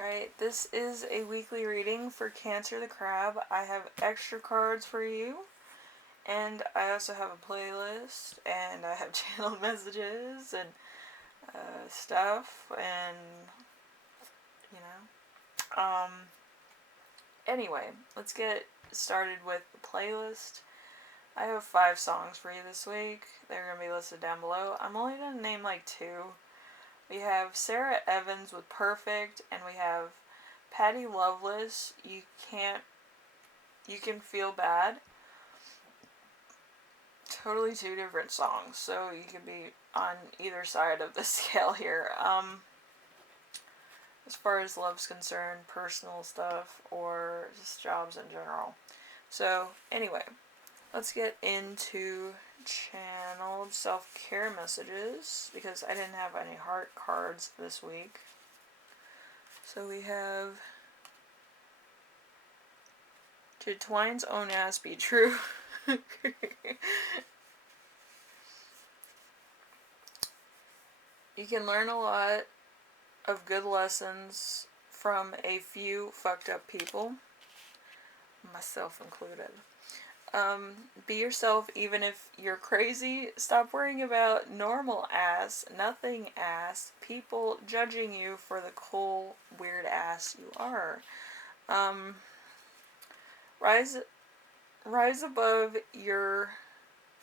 Alright, this is a weekly reading for Cancer the Crab. I have extra cards for you, and I also have a playlist, and I have channel messages and stuff, and you know. Anyway, let's get started with the playlist. I have 5 songs for you this week. They're going to be listed down below. I'm only going to name like 2. We have Sara Evans with Perfect, and we have Patty Loveless, You Can Feel Bad. Totally 2 different songs, so you can be on either side of the scale here. As far as love's concerned, personal stuff, or just jobs in general. So, anyway, let's get into channeled self-care messages, because I didn't have any heart cards this week. So we have, did Twine's own ass be true? You can learn a lot of good lessons from a few fucked up people, myself included. Be yourself even if you're crazy. Stop worrying about normal ass, nothing ass, people judging you for the cool, weird ass you are. Rise above your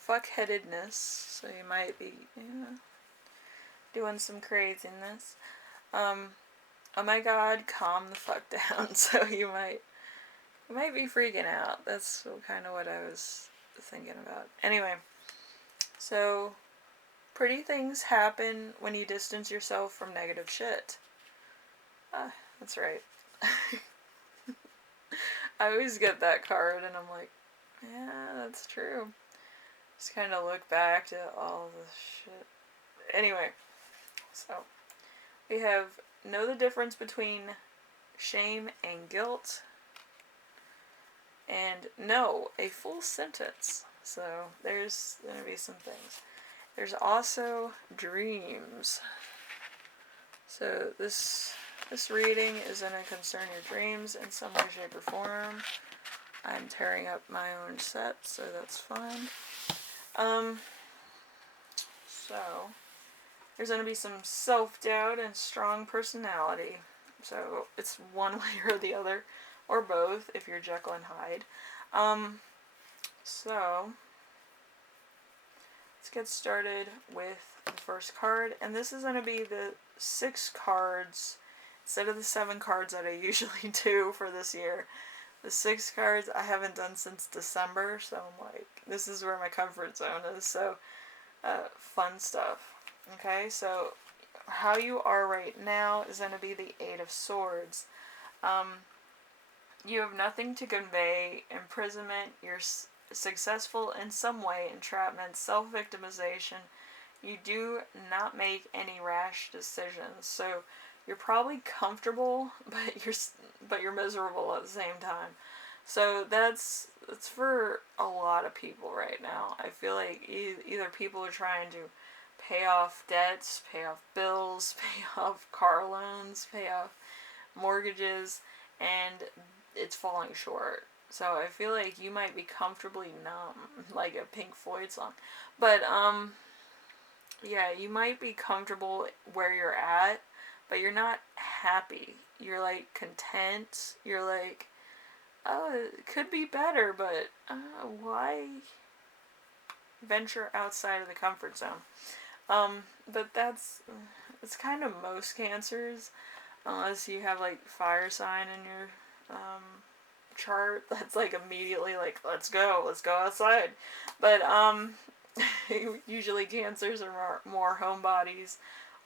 fuckheadedness, so you might be, doing some craziness. Oh my god, calm the fuck down, so you might be freaking out. That's kind of what I was thinking about. Anyway, so pretty things happen when you distance yourself from negative shit. That's right. I always get that card and I'm like, yeah, that's true. Just kind of look back to all the shit. Anyway, so we have know the difference between shame and guilt, and no, a full sentence. So there's going to be some things. There's also dreams. So this reading is going to concern your dreams in some way, shape, or form. I'm tearing up my own set, so that's fine. So there's going to be some self-doubt and strong personality. So it's one way or the other, or both if you're Jekyll and Hyde. So let's get started with the first card, and this is going to be the 6 cards instead of the 7 cards that I usually do for this year. The 6 cards I haven't done since December, so I'm like, this is where my comfort zone is. So fun stuff. Okay, so how you are right now is going to be the 8 of Swords. You have nothing to convey. Imprisonment. You're successful in some way. Entrapment. Self-victimization. You do not make any rash decisions. So you're probably comfortable, but you're miserable at the same time. So that's for a lot of people right now. I feel like either people are trying to pay off debts, pay off bills, pay off car loans, pay off mortgages, and it's falling short. So I feel like you might be comfortably numb, like a Pink Floyd song. But, yeah, you might be comfortable where you're at, but you're not happy. You're, like, content. You're like, oh, it could be better, but why venture outside of the comfort zone? But it's kind of most cancers, unless you have like fire sign in your chart. That's like immediately like, let's go outside. But usually cancers are more homebodies,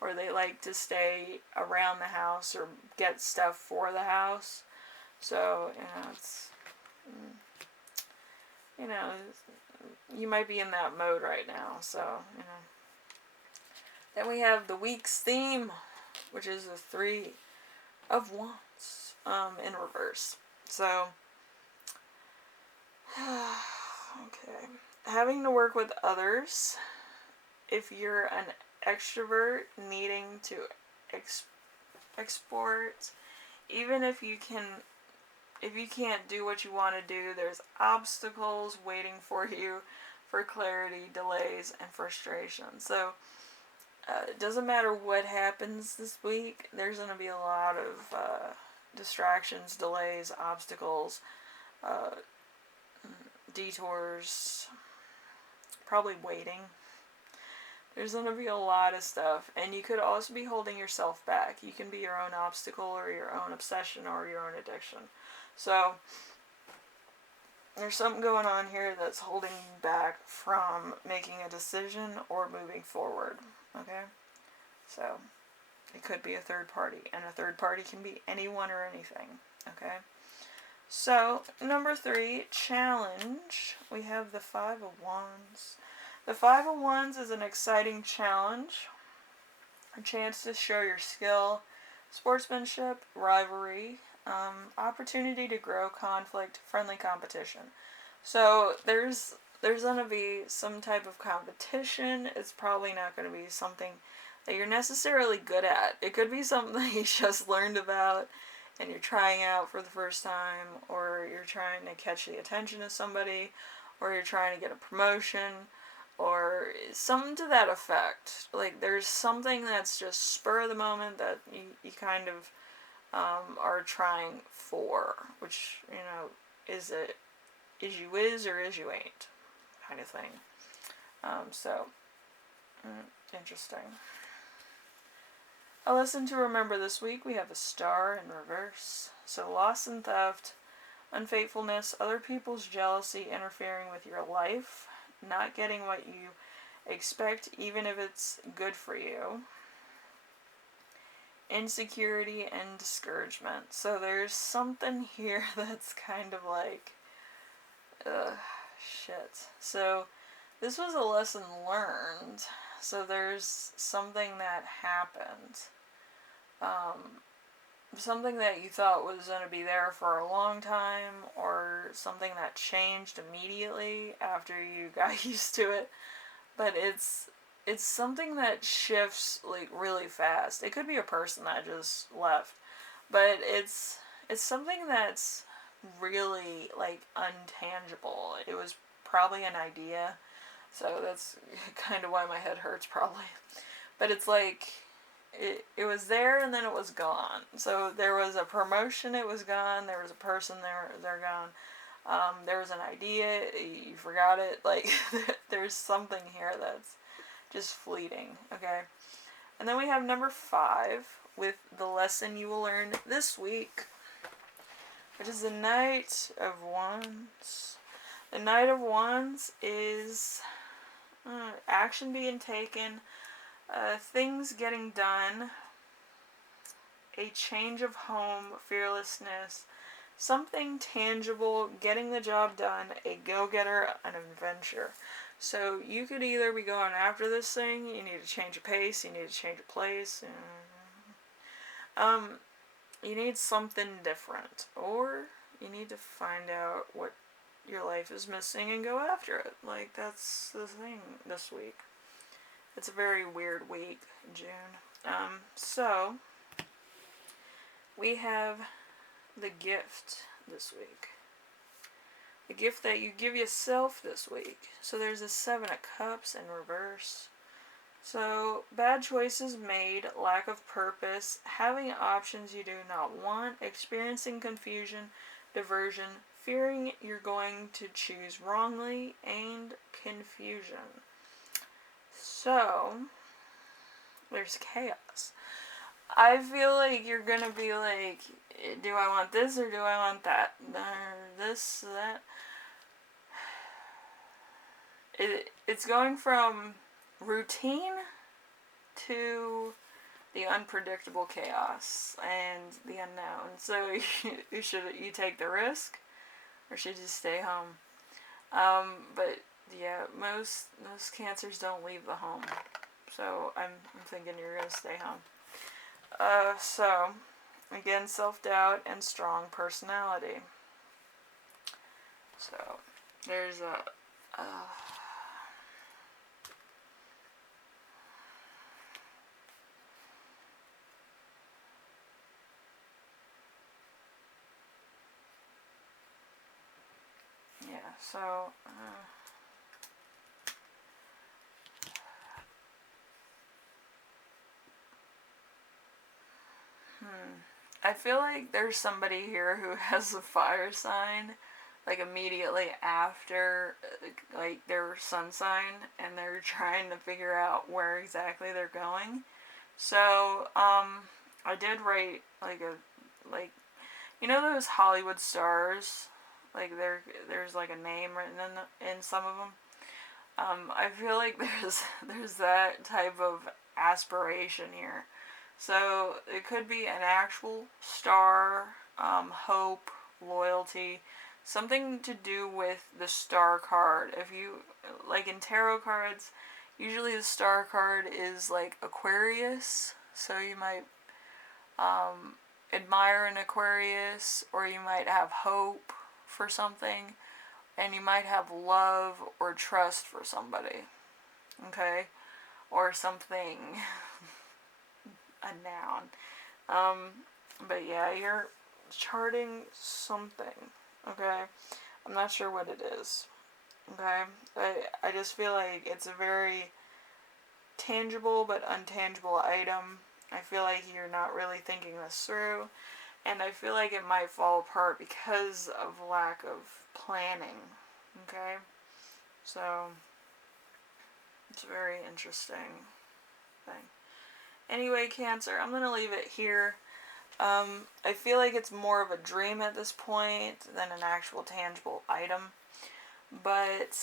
or they like to stay around the house or get stuff for the house. So it's you might be in that mode right now. So Then we have the week's theme, which is the 3 of Wands in reverse. So, okay. Having to work with others. If you're an extrovert needing to export even if you can't do what you want to do, there's obstacles waiting for you for clarity, delays, and frustration. So it doesn't matter what happens this week, there's going to be a lot of distractions, delays, obstacles, uh, detours, probably waiting. There's going to be a lot of stuff, and you could also be holding yourself back. You can be your own obstacle or your own obsession or your own addiction. So there's something going on here that's holding you back from making a decision or moving forward. Okay? So it could be a third party, and a third party can be anyone or anything. Okay? So, number 3, challenge. We have the 5 of Wands. The 5 of Wands is an exciting challenge, a chance to show your skill, sportsmanship, rivalry, opportunity to grow, conflict, friendly competition. So there's going to be some type of competition. It's probably not going to be something that you're necessarily good at. It could be something that you just learned about and you're trying out for the first time, or you're trying to catch the attention of somebody, or you're trying to get a promotion, or something to that effect. Like, there's something that's just spur of the moment that you kind of are trying for, which, is you is or is you ain't kind of thing. Interesting. A lesson to remember this week, we have a star in reverse. So loss and theft, unfaithfulness, other people's jealousy interfering with your life, not getting what you expect even if it's good for you, insecurity and discouragement. So there's something here that's kind of like, shit. So this was a lesson learned. So there's something that happened. Something that you thought was going to be there for a long time, or something that changed immediately after you got used to it. But it's something that shifts like really fast. It could be a person that just left, but it's something that's really like untangible. It was probably an idea, so that's kind of why my head hurts probably. But it's like it was there and then it was gone. So there was a promotion, it was gone. There was a person, they're gone. There was an idea, you forgot it. Like, there's something here that's just fleeting, okay? And then we have number 5 with the lesson you will learn this week, which is the Knight of Wands. The Knight of Wands is action being taken, things getting done, a change of home, fearlessness, something tangible, getting the job done, a go-getter, an adventure. So you could either be going after this thing, you need to change your pace, you need to change your place, you need something different, or you need to find out what your life is missing and go after it. Like, that's the thing this week. It's a very weird week, June. So we have the gift this week. The gift that you give yourself this week. So there's a 7 of Cups in reverse. So bad choices made, lack of purpose, having options you do not want, experiencing confusion, diversion, fearing you're going to choose wrongly, and confusion. So there's chaos. I feel like you're gonna be like, do I want this or do I want that? Or this, that. It's going from routine to the unpredictable chaos and the unknown. So should you take the risk, or should you stay home? But yeah, most cancers don't leave the home. So I'm thinking you're gonna stay home. So again, self-doubt and strong personality. So there's So, I feel like there's somebody here who has a fire sign, like immediately after, like their sun sign, and they're trying to figure out where exactly they're going. So, I did write like, you know those Hollywood stars, like there's like a name written in some of them. I feel like there's that type of aspiration here. So it could be an actual star, hope, loyalty, something to do with the star card. If you, like in tarot cards, usually the star card is like Aquarius, so you might admire an Aquarius, or you might have hope for something, and you might have love or trust for somebody, okay? Or something, a noun. But yeah, you're charting something, okay? I'm not sure what it is, okay? I just feel like it's a very tangible but untangible item. I feel like you're not really thinking this through, and I feel like it might fall apart because of lack of planning, okay? So, it's a very interesting thing. Anyway, Cancer, I'm going to leave it here. I feel like it's more of a dream at this point than an actual tangible item. But,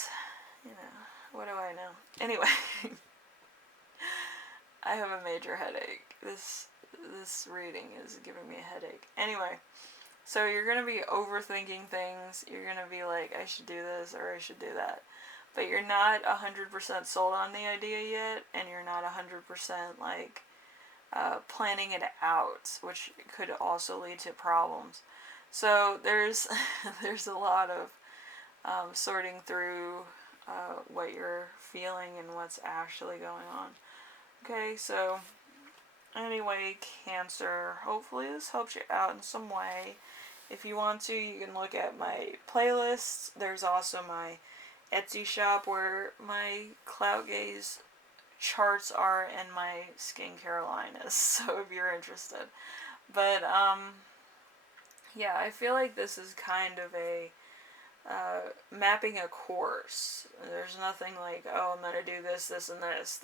you know, what do I know? Anyway, I have a major headache. This reading is giving me a headache. Anyway, so you're going to be overthinking things. You're going to be like, I should do this or I should do that. But you're not 100% sold on the idea yet, and you're not 100% like planning it out, which could also lead to problems. So there's there's a lot of sorting through what you're feeling and what's actually going on. Okay, so anyway, Cancer, hopefully this helps you out in some way. If you want to, you can look at my playlists. There's also my Etsy shop where my cloud gaze charts are and my skincare line is, so if you're interested. But yeah, I feel like this is kind of a mapping a course. There's nothing like, oh, I'm gonna do this, this, and this.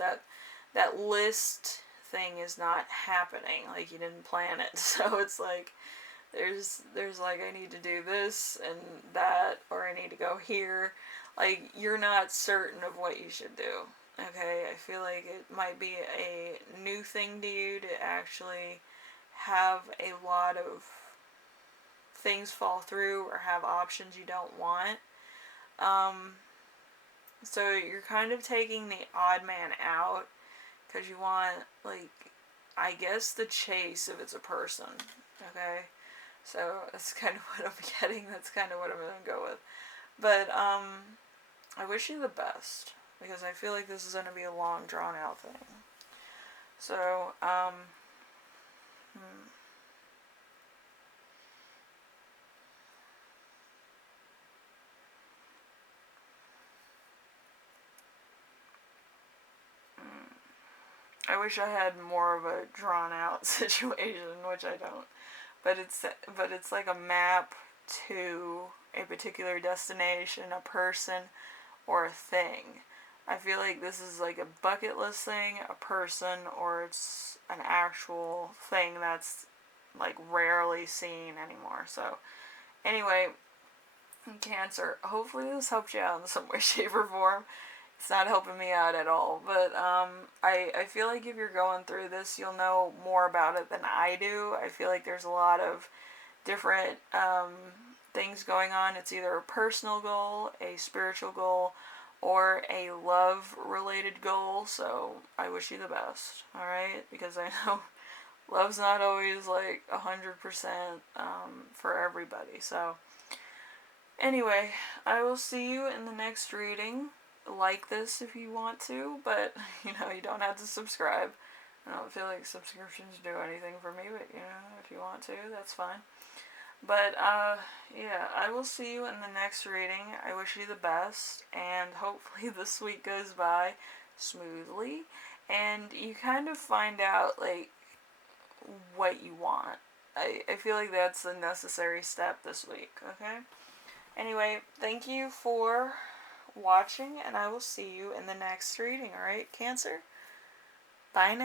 That list thing is not happening. Like, you didn't plan it. So it's like there's like, I need to do this and that, or I need to go here. Like, you're not certain of what you should do. Okay, I feel like it might be a new thing to you to actually have a lot of things fall through or have options you don't want. So you're kind of taking the odd man out because you want, like, I guess the chase if it's a person. Okay, so that's kind of what I'm getting. That's kind of what I'm gonna go with. But I wish you the best, because I feel like this is going to be a long, drawn-out thing. So, I wish I had more of a drawn-out situation, which I don't. But it's like a map to a particular destination, a person, or a thing. I feel like this is like a bucket list thing, a person, or it's an actual thing that's like rarely seen anymore. So anyway, Cancer, hopefully this helped you out in some way, shape, or form. It's not helping me out at all, but I feel like if you're going through this, you'll know more about it than I do. I feel like there's a lot of different things going on. It's either a personal goal, a spiritual goal, or a love-related goal, so I wish you the best, alright? Because I know love's not always, like, 100% for everybody, so anyway, I will see you in the next reading. Like this if you want to, but, you know, you don't have to subscribe. I don't feel like subscriptions do anything for me, but, you know, if you want to, that's fine. But, yeah, I will see you in the next reading. I wish you the best, and hopefully this week goes by smoothly, and you kind of find out, like, what you want. I feel like that's a necessary step this week, okay? Anyway, thank you for watching, and I will see you in the next reading, alright, Cancer? Bye now.